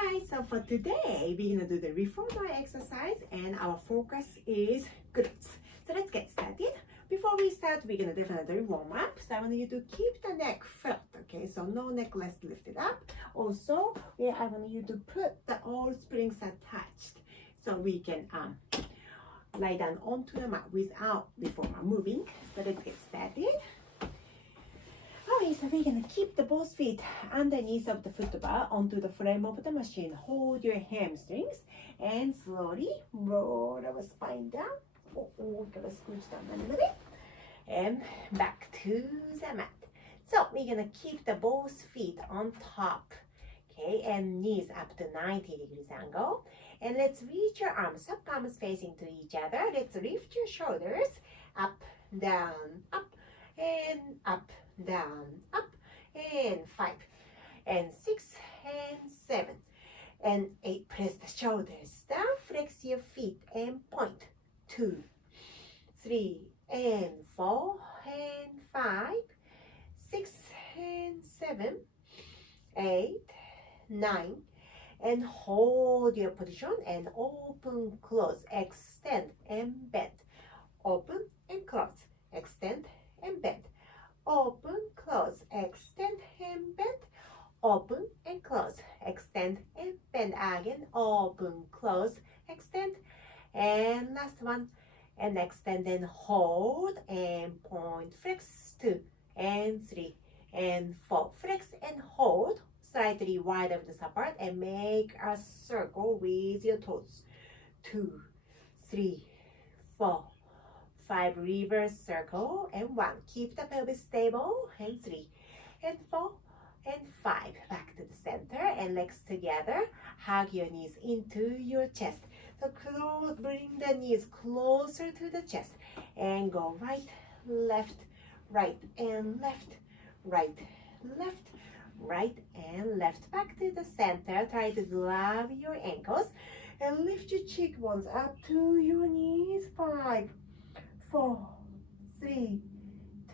Hi, so for today, we're going to do the reformer exercise and our focus is glutes. So let's get started. Before we start, we're going to definitely warm up. So I want you to keep the neck flat, okay? So no neck rest lifted up. Also, I want you to put the all springs attached so we can lie down onto the mat without reformer moving. So let's get started. Okay, so we're gonna keep the both feet underneath of the footbar onto the frame of the machine. Hold your hamstrings and slowly roll our spine down. Gotta scooch down a little bit and back to the mat. So we're gonna keep the both feet on top, okay, and knees up to 90 degrees angle. And let's reach your arms up, palms facing to each other. Let's lift your shoulders up, down, up, and up, down, up, and 5 and 6 and 7 and 8. Press the shoulders down, flex your feet and point. 2, 3 and 4 and 5, 6 and 7, 8, 9, and hold your position and open, close, extend and bend, open and close, extend and bend, open, close, extend and bend, open and close, extend and bend again, open, close, extend, and last one, and extend and hold and point, flex 2 and 3 and 4, flex and hold, slightly wide of this apart and make a circle with your toes. 2, 3, 4, 5, reverse circle, and 1. Keep the pelvis stable, and 3, and 4, and 5. Back to the center, and legs together. Hug your knees into your chest. So bring the knees closer to the chest, and go right, left, right, and left, right, left, right, and left. Back to the center. Try to grab your ankles, and lift your cheekbones up to your knees. 5, 4, 3,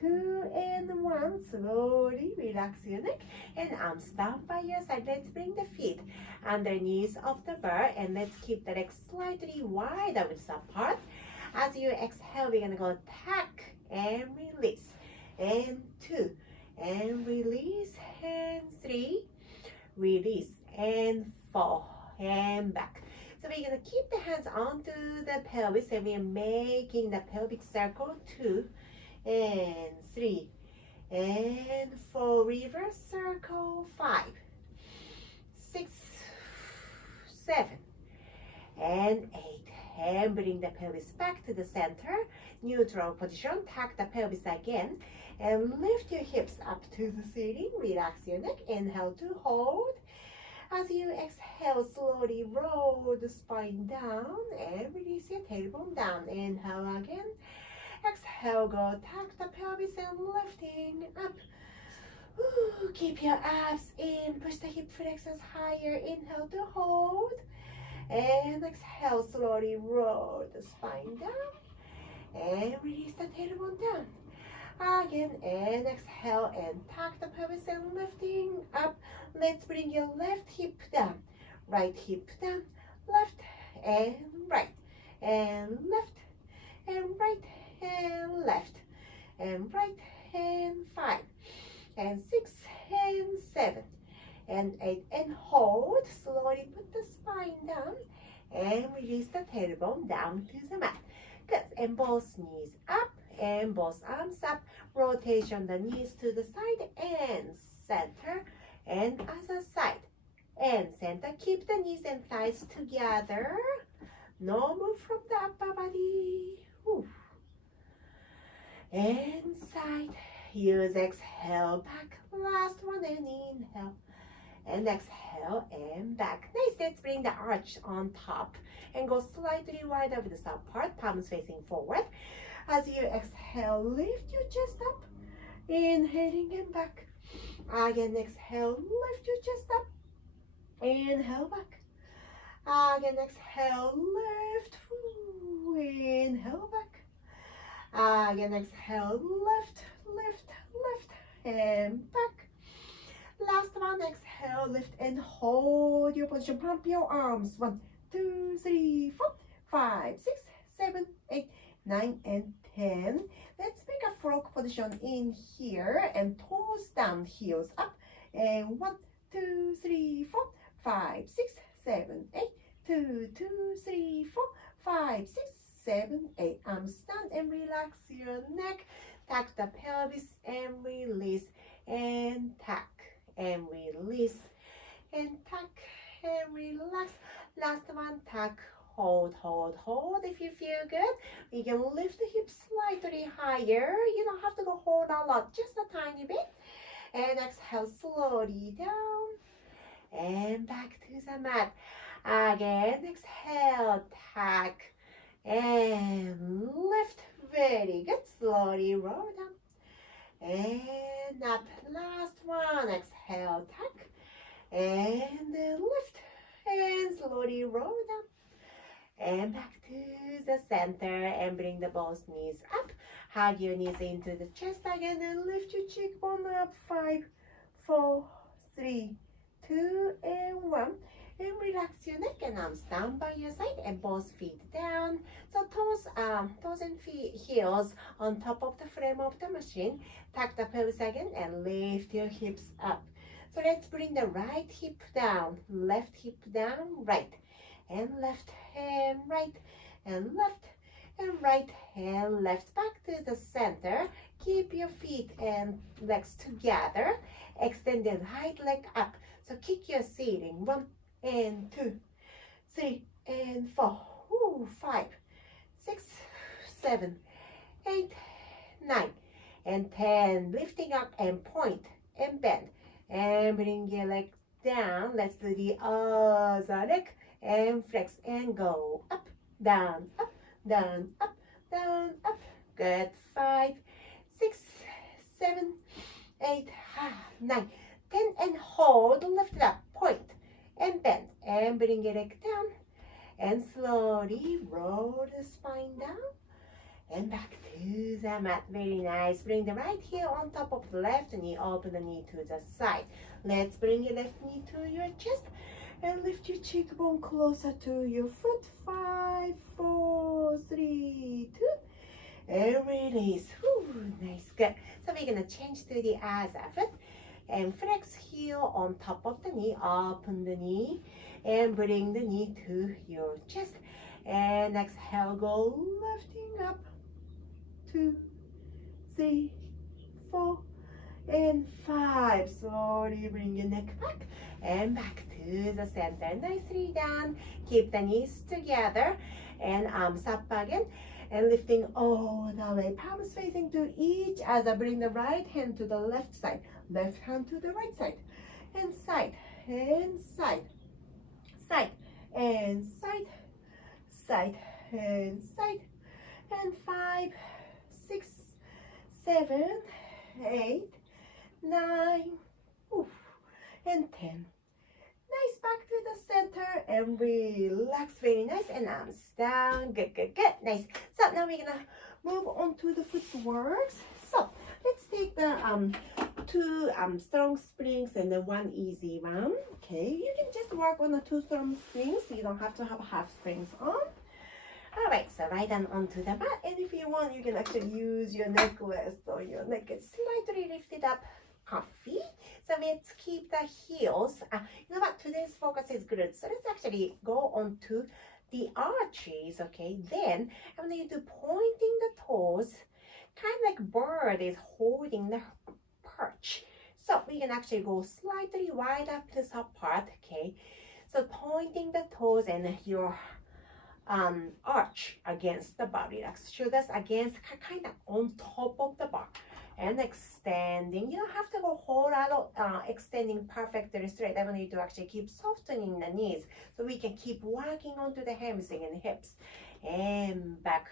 2, and 1. Slowly relax your neck and arms down by your side. Let's bring the feet underneath of the bar and let's keep the legs slightly wide apart. As you exhale, we're gonna go tack and release, and 2, and release, and 3, release, and 4, and back. So we're going to keep the hands onto the pelvis and we're making the pelvic circle. 2 and 3 and 4, reverse circle. 5, 6, 7 and 8, and bring the pelvis back to the center, neutral position. Tuck the pelvis again and lift your hips up to the ceiling. Relax your neck. Inhale to hold. As you exhale, slowly roll the spine down and release your tailbone down. Inhale again. Exhale, go tuck the pelvis and lifting up. Ooh, keep your abs in. Push the hip flexors higher. Inhale to hold. And exhale, slowly roll the spine down. And release the tailbone down. Again, and exhale and tuck the pelvis and lifting up. Let's bring your left hip down, right hip down, left and right, and left and right and left and right, and 5 and 6 and 7 and 8, and hold. Slowly put the spine down and release the tailbone down to the mat. Good. And both knees up and both arms up. Rotation the knees to the side and center and other side and center. Keep the knees and thighs together. No move from the upper body. Whew. And side. Use exhale back. Last one, and inhale and exhale and back. Nice. Let's bring the arch on top and go slightly wide over the side part, palms facing forward. As you exhale, lift your chest up, inhaling and back. Again, exhale, lift your chest up, inhale back. Again, exhale, lift, inhale back. Again, exhale, lift, lift, lift, and back. Last one, exhale, lift and hold hold your position, pump your arms. 1, 2, 3, 4, 5, 6, 7, 8, 9, and 10. Let's make a frog position in here and toes down, heels up. And 1, 2, 3, 4, 5, 6, 7, 8, 2, 2, 3, 4, 5, 6, 7, 8. Arms down and relax your neck. Tuck the pelvis and release. And tuck and release. And tuck and relax. Last one, tuck, hold, hold, hold. If you feel good, we can lift the hips slightly higher. You don't have to go hold a lot, just a tiny bit. And exhale slowly down and back to the mat. Again, exhale, tuck and lift. Very good. Slowly roll down and up. Last one. Exhale, tuck and then lift and slowly roll down and back to the center and bring the both knees up. Hug your knees into the chest again and lift your cheekbone up. 5, 4, 3, 2, and 1. And relax your neck and arms down by your side and both feet down. So toes and feet, heels on top of the frame of the machine. Tuck the pelvis again and lift your hips up. So let's bring the right hip down, left hip down, right, and left and right, and left and right and left. Back to the center. Keep your feet and legs together. Extend the right leg up. So kick your ceiling. 1 and 2, 3 and 4, 5, 6, 7, 8, 9, and 10. Lifting up and point and bend and bring your leg down. Let's do the other leg and flex and go up, down, up, down, up, down, up. Good. 5, 6, 7, 8, 9, 10, and hold. Lift it up, point and bend and bring your leg down and slowly roll the spine down and back to the mat. Very nice. Bring the right heel on top of the left knee. Open the knee to the side. Let's bring your left knee to your chest and lift your cheekbone closer to your foot. 5, 4, 3, 2, and release. Nice. Good. So we're gonna change to the other foot and flex heel on top of the knee. Open the knee and bring the knee to your chest and exhale, go lifting up. 2, 3, 4, and 5. Slowly bring your neck back and back to the center. Nicely done. Keep the knees together and arms up again and lifting all the way. Palms facing to each other. Bring the right hand to the left side, left hand to the right side, and side and side, side and side, side and side, and 5, 6, 7, 8, 9, and 10. Nice. Back to the center and relax. Very nice. And arms down. Good, good, good. Nice. So now we're gonna move on to the footworks. So let's take the 2 strong springs and then 1 easy one. Okay, you can just work on the 2 strong springs. You don't have to have half springs on. All right, so right down onto the mat, and if you want, you can actually use your necklace or your neck is slightly lifted up, comfy. So let's keep the heels. You know what? Today's focus is glutes. So let's actually go on to the arches. Okay, then I'm going to do pointing the toes, kind of like bird is holding the perch. So we can actually go slightly wide up this apart. Okay, so pointing the toes and your arch against the bar. Relax shoulders against, kind of on top of the bar, and extending. You don't have to go whole lot extending perfectly straight. I want you to actually keep softening the knees so we can keep working onto the hamstring and hips and back.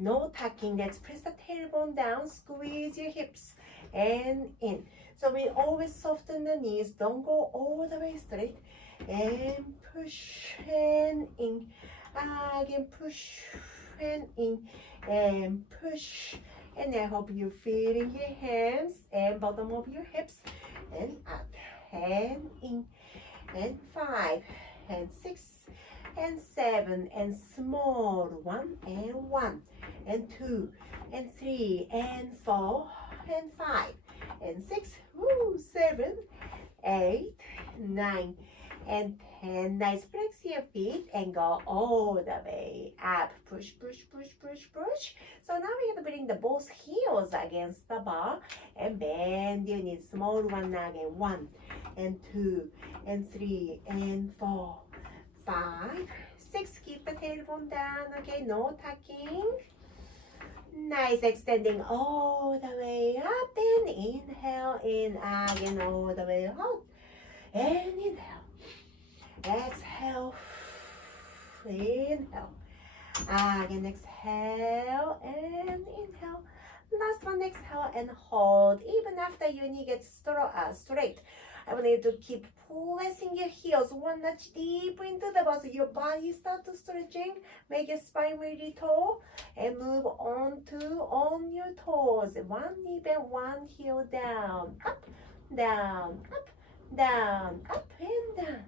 No tucking. Let's press the tailbone down, squeeze your hips and in. So we always soften the knees. Don't go all the way straight, and push and in. Again, push and in, and push, and I hope you're feeling your hands and bottom of your hips, and up and in, and 5, and 6, and 7, and small 1, and 1, and 2, and 3, and 4, and 5, and 6, 7, 8, 9, and 10. Nice. Flex your feet and go all the way up. Push, push, push, push, push. So now we're going to bring the both heels against the bar and bend your knees. Small one again. 1, and 2, and 3, and 4, 5, 6. Keep the tailbone down. Okay, no tucking. Nice. Extending all the way up and inhale in again all the way out. And inhale. Exhale. Inhale. Again, exhale and inhale. Last one, exhale and hold. Even after your knee gets straight, I want you to keep pressing your heels one notch deeper into the ball so your body starts to stretching. Make your spine really tall and move on your toes. One knee bend, one heel down, up, down, up, down, up and down.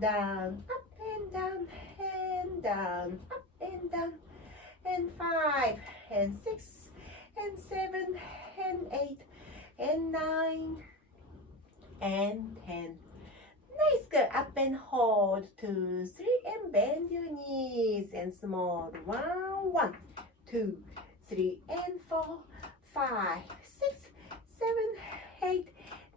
Down, up and down, and down, up and down, and 5, and 6, and 7, and 8, and 9, and 10. Nice, good. Up and hold. 2, 3, and bend your knees. And small. 1, 2, 3, and 4, 5, 6, 7, 8,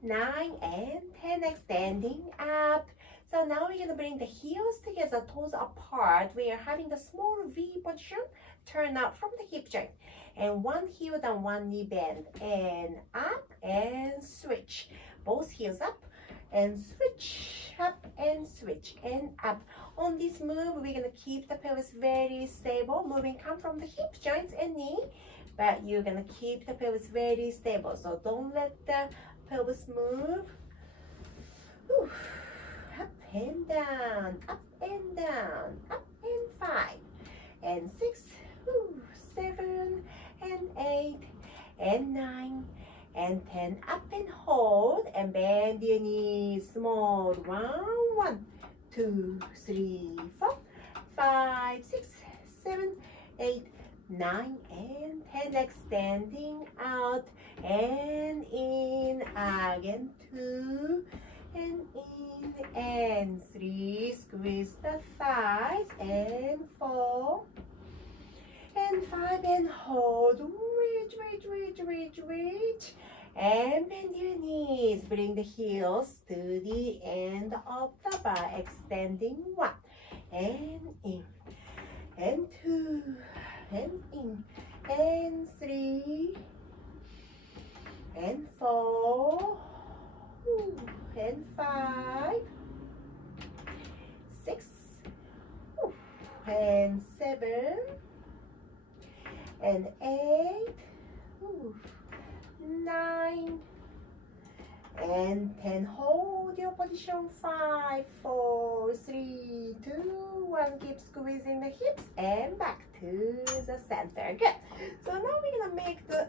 9, and 10. Extending up. So now we're going to bring the heels together, toes apart. We are having the small V position. Turn out from the hip joint. And one heel down, one knee bend. And up and switch. Both heels up and switch. Up and switch and up. On this move, we're going to keep the pelvis very stable. Moving come from the hip joints and knee. But you're going to keep the pelvis very stable. So don't let the pelvis move. Whew. Up and down, up and down, up and 5, and 6, 7, and 8, and 9, and 10. Up and hold, and bend your knees. Small. 1, 2, 3, 4, 5, 6, 7, 8, 9, and 10. Extending out and in. Again, 2, and in, and 3, squeeze the thighs, and 4, and 5, and hold, reach, and bend your knees, bring the heels to the end of the bar, extending 1, and in, and 2, and in, and 3, and 4, and 5, 6, and 7, and 8, 9, and 10. Hold your position. 5, 4, 3, 2, 1. Keep squeezing the hips and back to the center. Good. So now we're gonna make the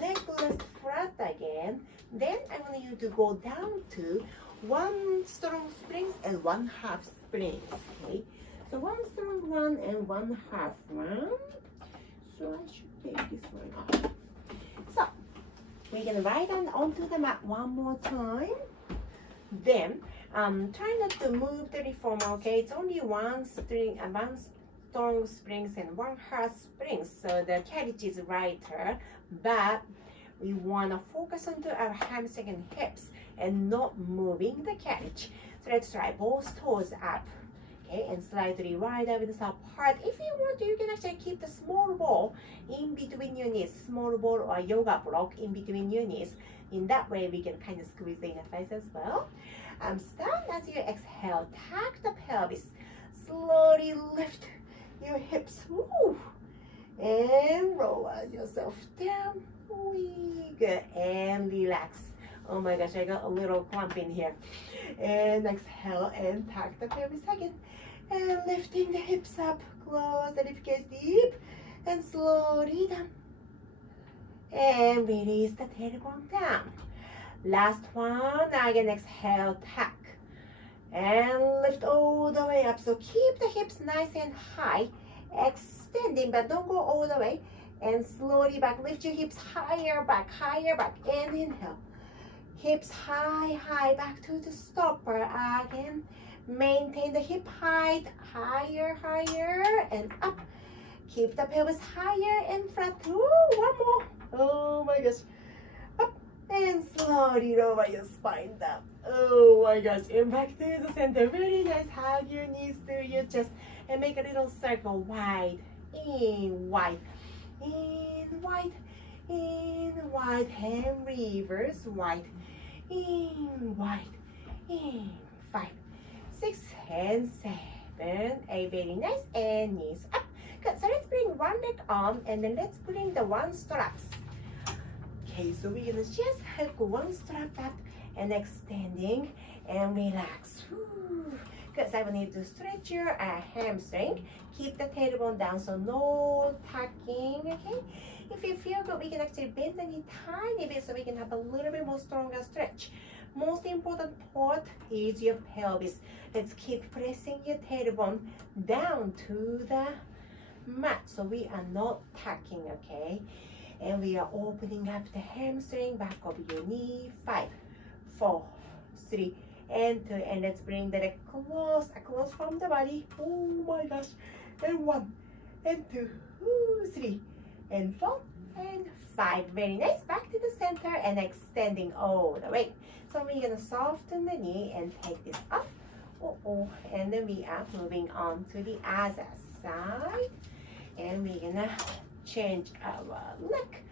neck rest flat again. Then I want you to go down to 1 strong springs and 1 half springs. Okay. So 1 strong one and 1 half one. So I should take this one off. So we're gonna lie down onto the mat one more time. Then try not to move the reformer. Okay, it's only 1 string and 1 strong springs and 1 half springs, so the carriage is lighter, but we want to focus onto our hamstring and hips and not moving the carriage. So let's try both toes up. Okay, and slightly wider with the apart. If you want to, you can actually keep the small ball in between your knees, small ball or yoga block in between your knees. In that way, we can kind of squeeze the inner thighs as well. Stand as you exhale, tuck the pelvis, slowly lift your hips, woo, and lower yourself down. Good, and relax. Oh my gosh, I got a little clump in here. And exhale and tuck the pelvis again. And lifting the hips up, close the rib cage deep, and slowly down. And release the tailbone down. Last one, again exhale, tuck. and lift all the way up. So keep the hips nice and high, extending, but don't go all the way. And slowly back, lift your hips higher back, and inhale. Hips high, high, back to the stopper again. Maintain the hip height, higher, higher, and up. Keep the pelvis higher and flat. Ooh, one more. Oh my gosh. Up and slowly lower your spine down. Oh my gosh. And back to the center. Very nice. Hug your knees to your chest and make a little circle. Wide, in, wide, in, wide, in, wide, and reverse, wide, in, wide, in, 5, 6, and 7, 8. Very nice. And knees up. Good. So let's bring one leg on, and then let's bring the one straps. Okay, so we're gonna just hook one strap up and extending and relax. Whew. Good. So I will need to stretch your hamstring. Keep the tailbone down, so no tucking. Okay. If you feel good, we can actually bend the knee tiny bit so we can have a little bit more stronger stretch. Most important part is your pelvis. Let's keep pressing your tailbone down to the mat, so we are not tucking, okay? And we are opening up the hamstring, back of your knee. 5, 4, 3, and 2. And let's bring the leg close from the body. Oh my gosh. And 1, and 2, 3, and 4, and 5. Very nice. Back to the center and extending all the way. So we're gonna soften the knee and take this off. And then we are moving on to the other side. And we're gonna change our leg.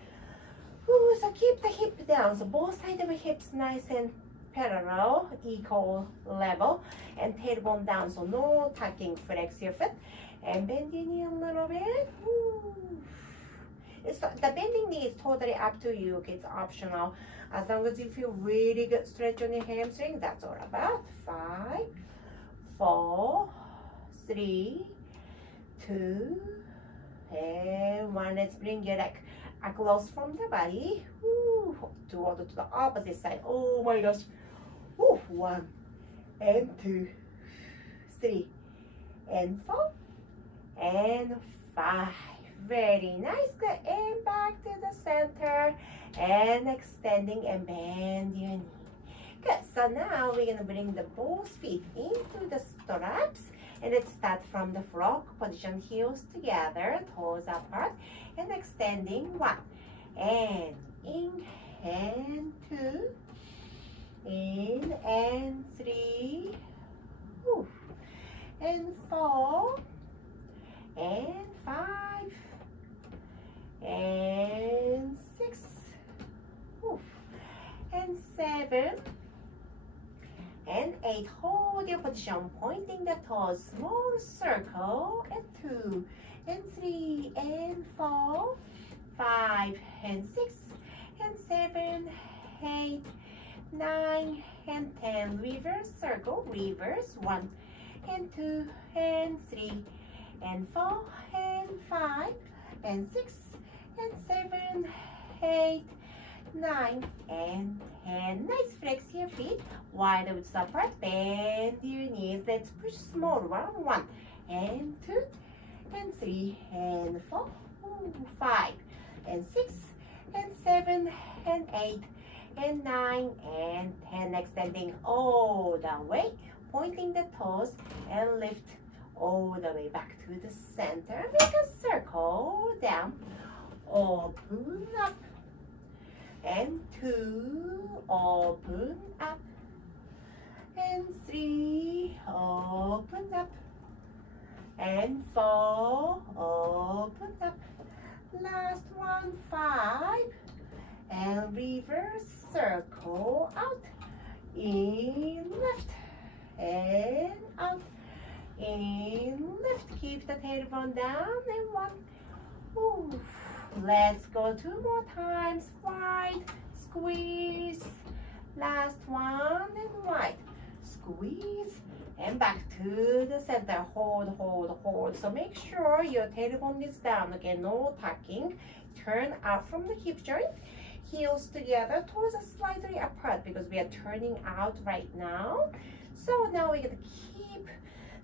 So keep the hip down. So both sides of the hips nice and parallel, equal level, and tailbone down. So no tucking. Flex your foot and bend your knee a little bit. The bending knee is totally up to you. It's optional. As long as you feel really good stretch on your hamstring, that's all about. 5, 4, 3, 2, and 1. Let's bring your leg close from the body. To the opposite side. Oh my gosh. 1, and 2, 3, and 4, and 5. Very nice. Good. And back to the center and extending and bend your knee. Good. So now we're gonna bring the both feet into the straps, and let's start from the frog position. Heels together, toes apart, and extending. 1, and in, and 2, in, and 3, and 4, and 5, and 6, and 7, and 8. Hold your position, pointing the toes, small circle, and 2, and 3, and 4, 5, and 6, and 7, 8, 9, and 10. Reverse circle, reverse. 1, and 2, and 3, and 4, and 5, and 6, and 7, 8, 9, and 10. Nice. Flex your feet, wide width apart, bend your knees. Let's push small one. 1, and 2, and 3, and 4, 5, and 6, and 7, and 8, and 9, and 10. Extending all the way, pointing the toes, and lift all the way back to the center. Make a circle down, open up, and 2, open up, and 3, open up, and 4, open up. Last one. 5, and reverse circle out, in, lift, and out, in, lift. Keep the tailbone down, and 1. Let's go 2 more times. Wide, squeeze. Last one, and wide, squeeze, and back to the center. Hold. So make sure your tailbone is down. Again, no tucking. Turn out from the hip joint. Heels together, toes are slightly apart because we are turning out right now. So now we're gonna keep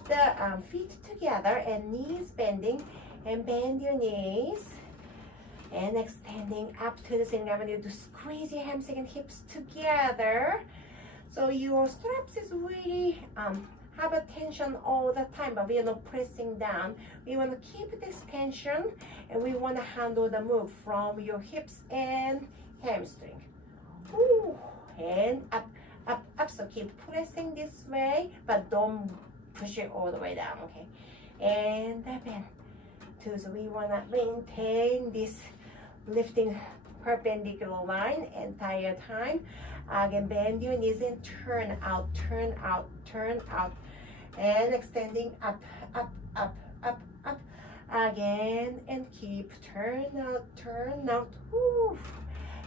the feet together and knees bending, and bend your knees and extending up to the ceiling. I want you to squeeze your hamstring and hips together, so your straps is really have a tension all the time, but we are not pressing down. We want to keep this tension, and we want to handle the move from your hips and hamstring. Ooh, and up, up, up. So keep pressing this way, but don't push it all the way down, okay? And bend. So we want to maintain this lifting perpendicular line entire time. Again, bend your knees and turn out, turn out, turn out, and extending up, up, up, up, up. Again, and keep turn out, woo,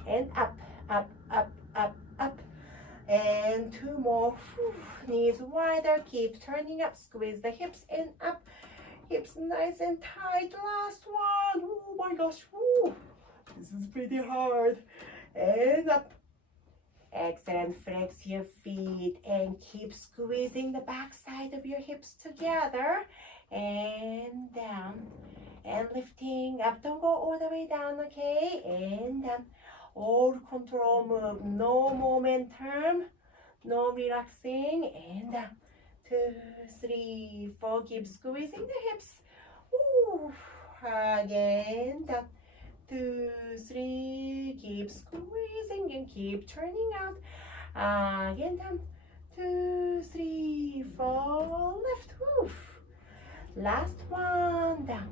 and up, up, up, up, up, and two more. Woo. Knees wider, keep turning up, squeeze the hips and up, hips nice and tight. Last one. Oh my gosh, woo. This is pretty hard. And up. Excellent. Flex your feet and keep squeezing the back side of your hips together, and down, and lifting up. Don't go all the way down, okay? And down. All control move, no momentum, no relaxing. And down. 2, 3, 4. Keep squeezing the hips. Ooh. Again, down. 2, 3, keep squeezing and keep turning out. Again, down. 2, 3, 4, lift. Woof. Last one, down.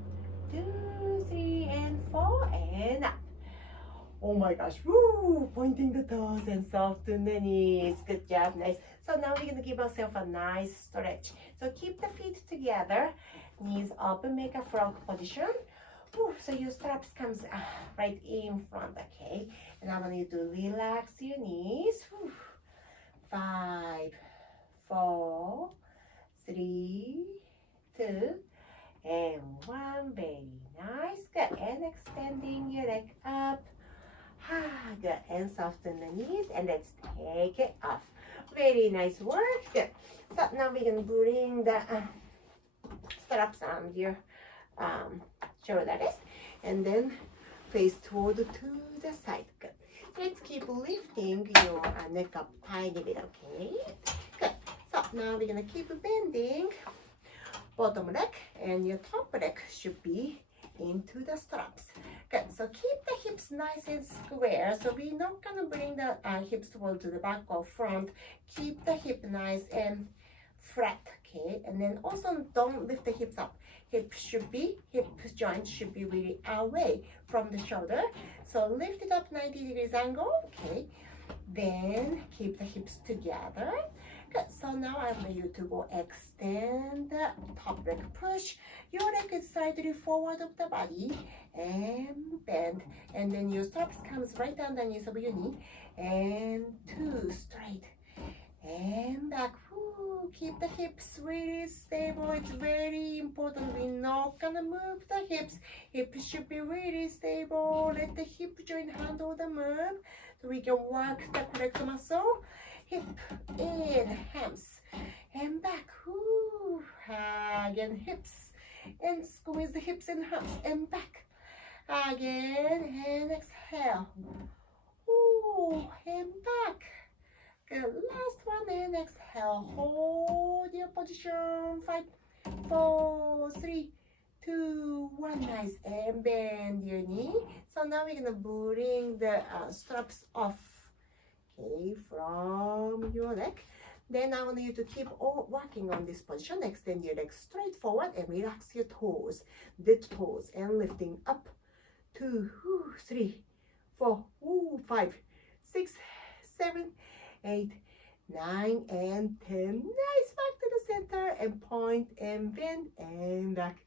2, 3, and 4, and up. Oh my gosh, woo! Pointing the toes and soften the knees. Good job, nice. So now we're gonna give ourselves a nice stretch. So keep the feet together, knees open, make a frog position. Ooh, so your straps comes right in front, okay? And I want you to relax your knees. Ooh. 5, 4, 3, 2, and 1. Very nice. Good. And extending your leg up. Good. And soften the knees, and let's take it off. Very nice work. Good. So now we're gonna bring the straps on your shoulder rest, and then face toward to the side. Good. So let's keep lifting your neck up tiny bit, okay? Good. So now we're gonna keep bending bottom leg, and your top leg should be into the straps. Good. So keep the hips nice and square. So we're not gonna bring the hips toward to the back or front. Keep the hip nice and flat, okay? And then also don't lift the hips up. Hip joint should be really away from the shoulder. So lift it up 90 degrees angle, okay? Then keep the hips together. Good. So now I want you to go extend the top leg, push your leg is slightly forward of the body and bend, and then your straps comes right underneath of your knee, and 2 straight and back. Ooh, keep the hips really stable. It's very important. We're not gonna move the hips. Hips should be really stable. Let the hip joint handle the move so we can work the correct muscle. Hip in, hams, and back. Ooh, again, hips, and squeeze the hips and hams, and back. Again, and exhale. Ooh, and back. Good. Last one, and exhale. Hold your position. 5, 4, 3, 2, 1. Nice. And bend your knee. So now we're gonna bring the straps off, okay, from your leg. Then I want you to keep working on this position. Extend your legs straight forward and relax your toes, the toes, and lifting up. 2, 3, 4, 5, 6, 7, 8, 9, and 10. Nice. Back to the center and point and bend and back.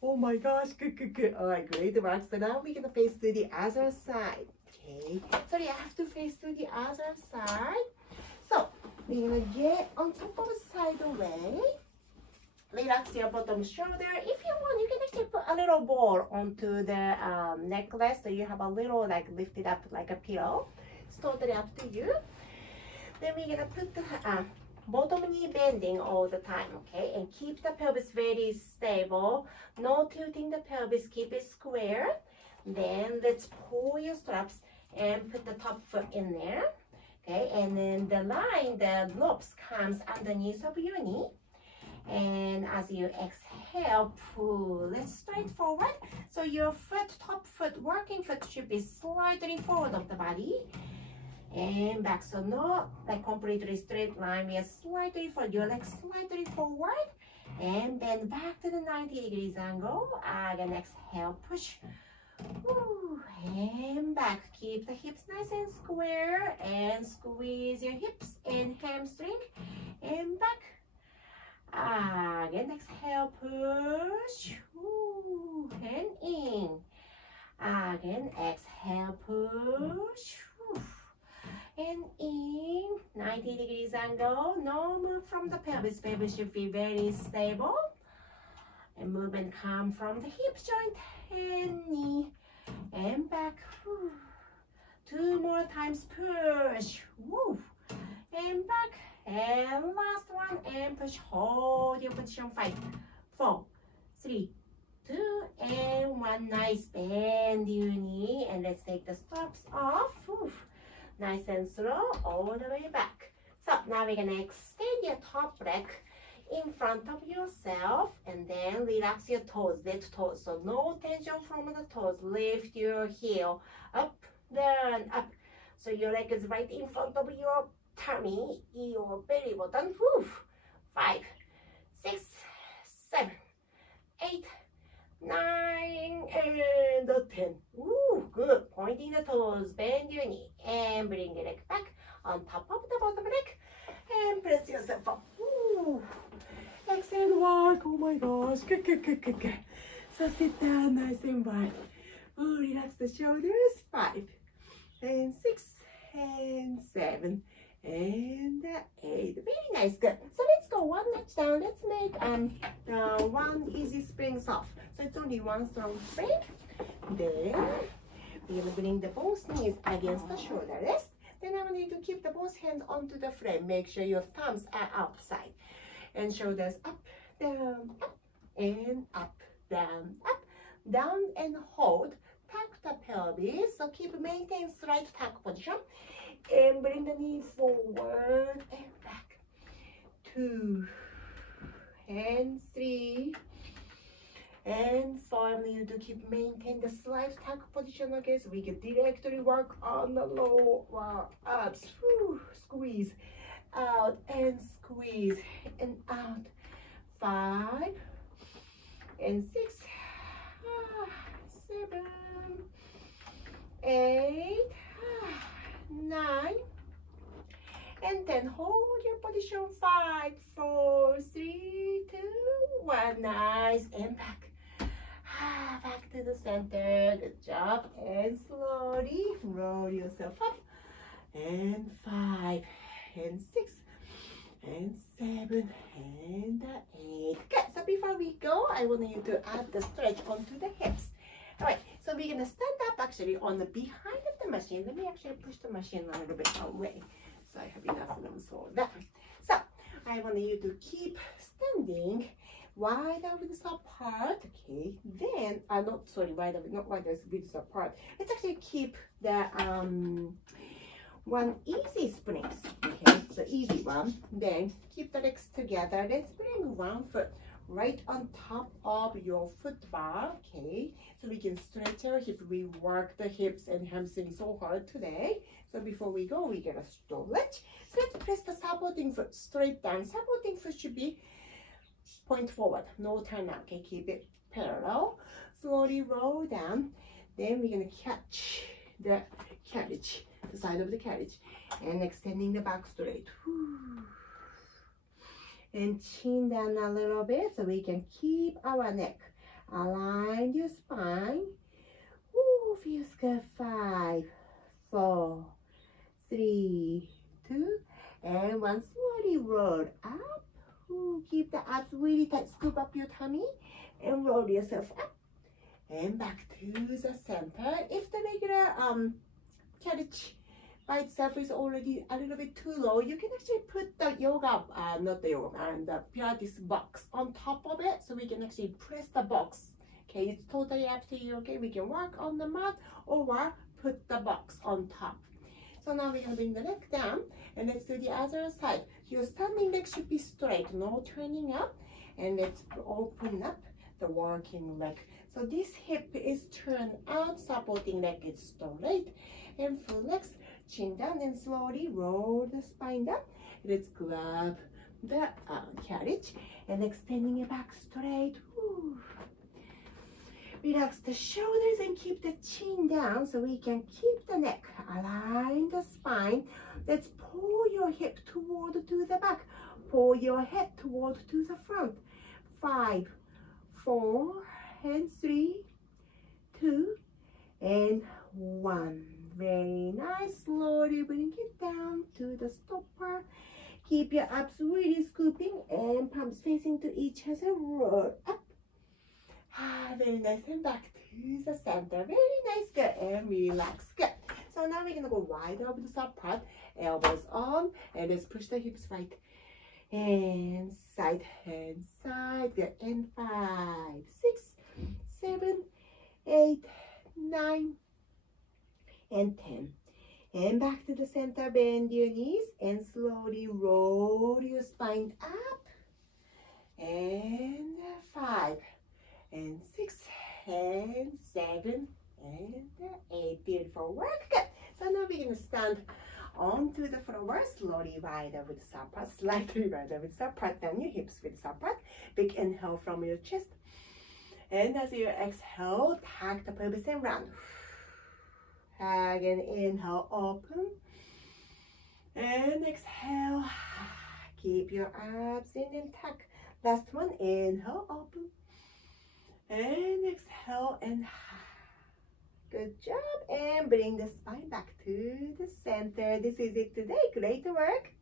Oh my gosh, good, good, good. All right, great work. So now we're gonna face to the other side. Okay, sorry, I have to face to the other side. So we're gonna get on top of the side away. Relax your bottom shoulder. If you want, you can actually put a little ball onto the necklace, so you have a little like lifted up like a pillow. It's totally up to you. Then we're gonna put the bottom knee bending all the time, okay? And keep the pelvis very stable. No tilting the pelvis, keep it square. Then let's pull your straps and put the top foot in there, okay? And then the line, the lobes comes underneath of your knee. And as you exhale, pull it straight forward. So your foot, top foot, working foot should be slightly forward of the body. And back, so not like completely straight line, we are slightly forward, your legs slightly forward. And then back to the 90 degrees angle. Again, exhale, push. Woo. And back, keep the hips nice and square. And squeeze your hips and hamstring. And back. Again, exhale, push. Woo. And in. Again, exhale, push. Woo. And in, 90 degrees angle, no move from the pelvis. Pelvis should be very stable. And movement come from the hip joint and knee and back. Woo. 2 more times, push. Woo. And back. And last one, and push. Hold your position. 5, 4, 3, 2, and 1. Nice. Bend your knee. And let's take the straps off. Woo. Nice and slow, all the way back. So now we're gonna extend your top leg in front of yourself and then relax your toes, left toes. So no tension from the toes. Lift your heel up, down, up. So your leg is right in front of your tummy, your belly button. Woo. 5, 6, 7, 8, 9, and 10. Woo, good. Pointing the toes, bend your knee, and bring the leg back on top of the bottom leg, and press yourself up. Woo. Exhale, walk. Oh my gosh. So sit down nice and wide. Ooh, relax the shoulders. 5, and 6, and 7, and 8. Very nice, good. So let's go one notch down. Let's make one easy springs off. So it's only one strong spring. Then we're gonna bring the both knees against the shoulder rest. Then I want you to keep the both hands onto the frame. Make sure your thumbs are outside. And shoulders up, down, up, and up, down, and hold. Tuck the pelvis. So maintain slight tuck position. And bring the knee forward and back. 2 and 3 and 4. We need to maintain the slight tuck position again, so we can directly work on the lower abs. Whew. Squeeze out and squeeze and out. 5 and 6, 7, 8, 9, and 10. Hold your position. 5, 4, 3, 2, 1. Nice. And back. Back to the center. Good job. And slowly roll yourself up. And 5, and 6, and 7, and 8. Good. So before we go, I want you to add the stretch onto the hips. All right, so we're gonna stand up actually on the behind of the machine. Let me actually push the machine a little bit away so I have enough room for that. So I want you to keep standing wide widths apart. Okay, then not wide widths apart. Let's actually keep the one easy springs. Okay, so easy one. Then keep the legs together. Let's bring one foot right on top of your foot bar. Okay, so we can stretch our hip. We work the hips and hamstrings so hard today. So before we go, we get a stretch. So let's press the supporting foot straight down. Supporting foot should be point forward, no turn out. Okay, keep it parallel. Slowly roll down. Then we're gonna catch the carriage, the side of the carriage, and extending the back straight. Whew. And chin down a little bit so we can keep our neck. Align your spine. Ooh, feels good. 5, 4, 3, 2, and 1. Slowly roll up. Ooh, keep the abs really tight. Scoop up your tummy and roll yourself up and back to the center. If the regular carriage by itself is already a little bit too low, you can actually put the yoga, not the yoga, and the Pilates box on top of it, so we can actually press the box. Okay, it's totally up to you. Okay, we can work on the mat or put the box on top. So now we're gonna bring the leg down, and let's do the other side. Your standing leg should be straight, no turning up, and let's open up the working leg. So this hip is turned out, supporting leg is straight, and flex, chin down, and slowly roll the spine down. Let's grab the carriage and extending it back straight. Woo. Relax the shoulders and keep the chin down so we can keep the neck. Align the spine. Let's pull your hip toward to the back. Pull your head toward to the front. 5, 4, and 3, 2, and 1. Very nice. Slowly bring it down to the stopper. Keep your abs really scooping and palms facing to each other. Roll up. Very nice, and back to the center. Very nice, good, and relax, good. So now we're gonna go wide over the top part, elbows on, and let's push the hips right and side, good, and 5, 6, 7, 8, 9, and 10. And back to the center, bend your knees and slowly roll your spine up. And 5, and 6, and 7, and 8. Beautiful work. Good. So now we're going to stand onto the floor, slowly wide over the support, slightly wide over the support, down your hips with support. Big inhale from your chest. And as you exhale, tuck the pelvis and round. Again, inhale, open. And exhale, keep your abs in and tuck. Last one, inhale, open. And exhale, and good job. And bring the spine back to the center. This is it today. Great work.